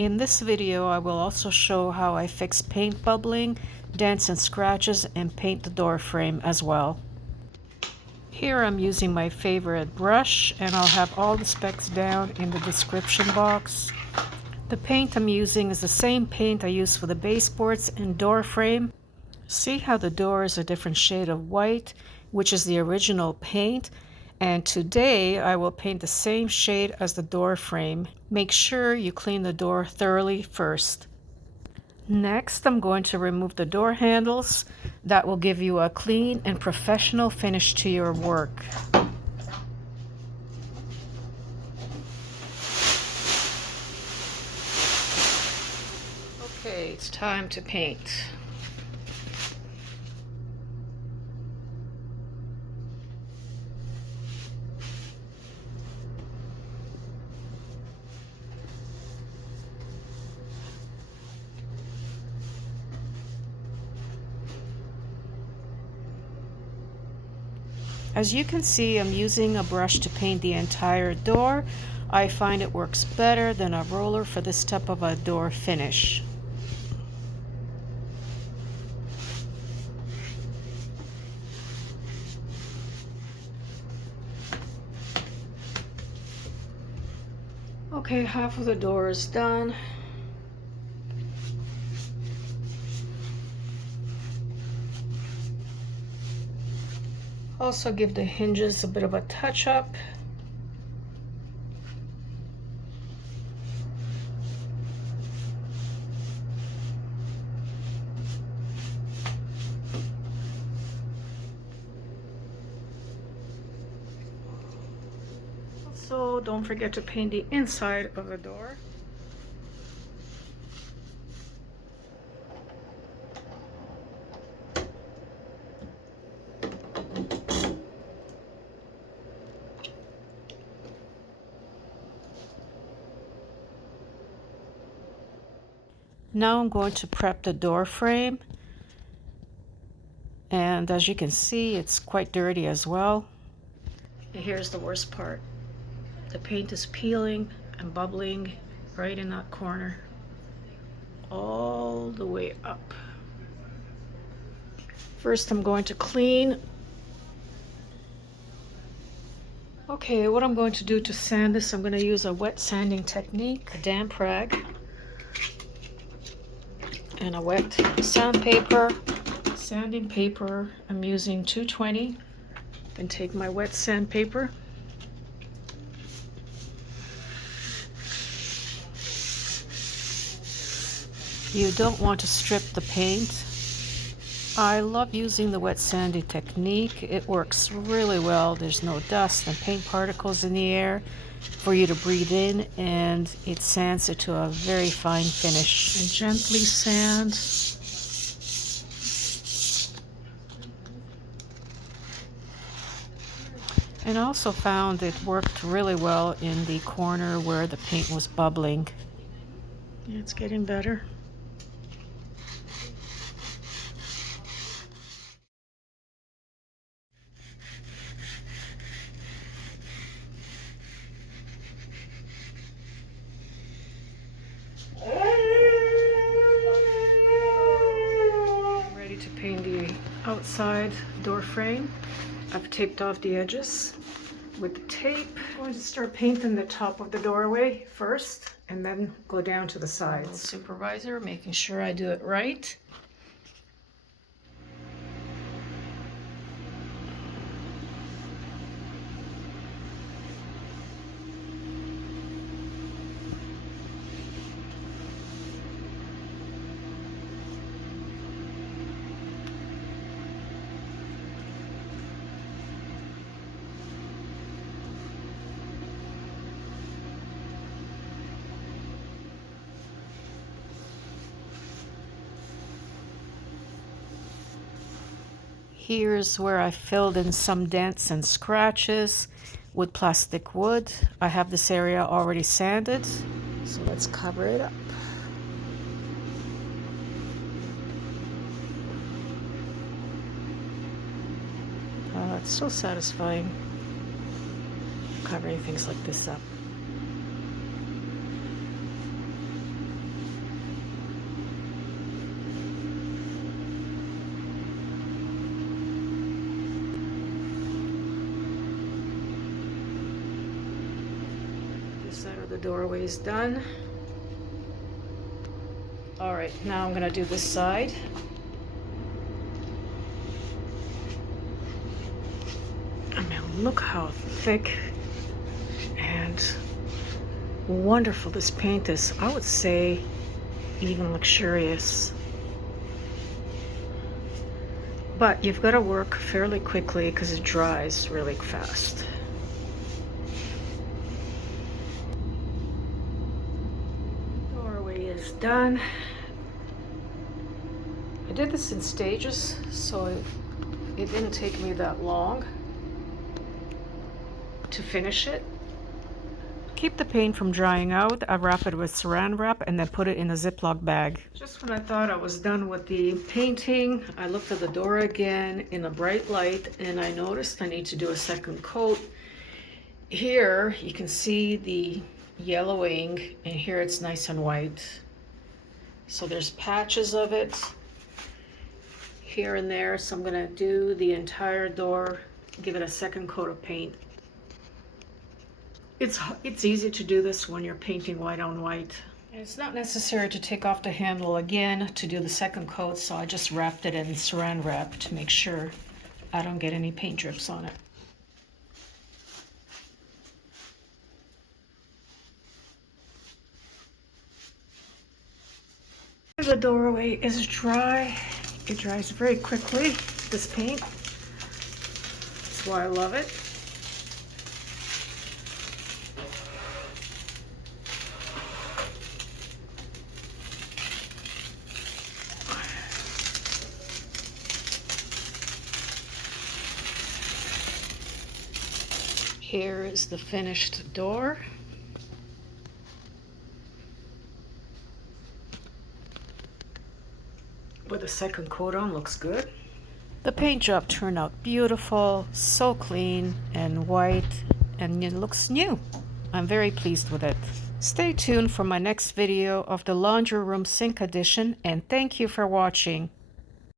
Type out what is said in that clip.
In this video, I will also show how I fix paint bubbling, dents and scratches, and paint the door frame as well. Here I'm using my favorite brush, and I'll have all the specs down in the description box. The paint I'm using is the same paint I use for the baseboards and door frame. See how the door is a different shade of white, which is the original paint, and today I will paint the same shade as the door frame. Make sure you clean the door thoroughly first. Next, I'm going to remove the door handles. That will give you a clean and professional finish to your work. Okay, it's time to paint. As you can see, I'm using a brush to paint the entire door. I find it works better than a roller for this type of a door finish. Okay, half of the door is done. Also give the hinges a bit of a touch up. Also, don't forget to paint the inside of the door. Now I'm going to prep the door frame, and as you can see, it's quite dirty as well. And here's the worst part. The paint is peeling and bubbling right in that corner, all the way up. First, I'm going to clean. Okay, what I'm going to do to sand this, I'm going to use a wet sanding technique, a damp rag, and a wet sandpaper. Sanding paper, I'm using 220. And take my wet sandpaper. You don't want to strip the paint. I love using the wet sanding technique. It works really well. There's no dust and paint particles in the air for you to breathe in, and it sands it to a very fine finish. And gently sand. And I also found it worked really well in the corner where the paint was bubbling. Yeah, it's getting better. I'm ready to paint the outside door frame. I've taped off the edges with the tape. I'm going to start painting the top of the doorway first and then go down to the sides. Supervisor, making sure I do it right. Here's where I filled in some dents and scratches with plastic wood. I have this area already sanded, so let's cover it up. It's so satisfying covering things like this up. The doorway is done. All right, now I'm gonna do this side. I mean, look how thick and wonderful this paint is. I would say even luxurious. But you've got to work fairly quickly because it dries really fast. Doorway is done. I did this in stages, so it didn't take me that long to finish it. Keep the paint from drying out, I wrap it with saran wrap and then put it in a Ziploc bag. Just when I thought I was done with the painting, I looked at the door again in a bright light and I noticed I need to do a second coat. Here you can see the yellowing and here it's nice and white. So there's patches of it here and there, so I'm gonna do the entire door, give it a second coat of paint. It's easy to do this when you're painting white on white. And it's not necessary to take off the handle again to do the second coat, so I just wrapped it in saran wrap to make sure I don't get any paint drips on it. The doorway is dry. It dries very quickly, this paint. That's why I love it. Here is the finished door. With a second coat on, looks good. The paint job turned out beautiful, so clean and white, and it looks new. I'm very pleased with it. Stay tuned for my next video of the laundry room sink edition, and thank you for watching.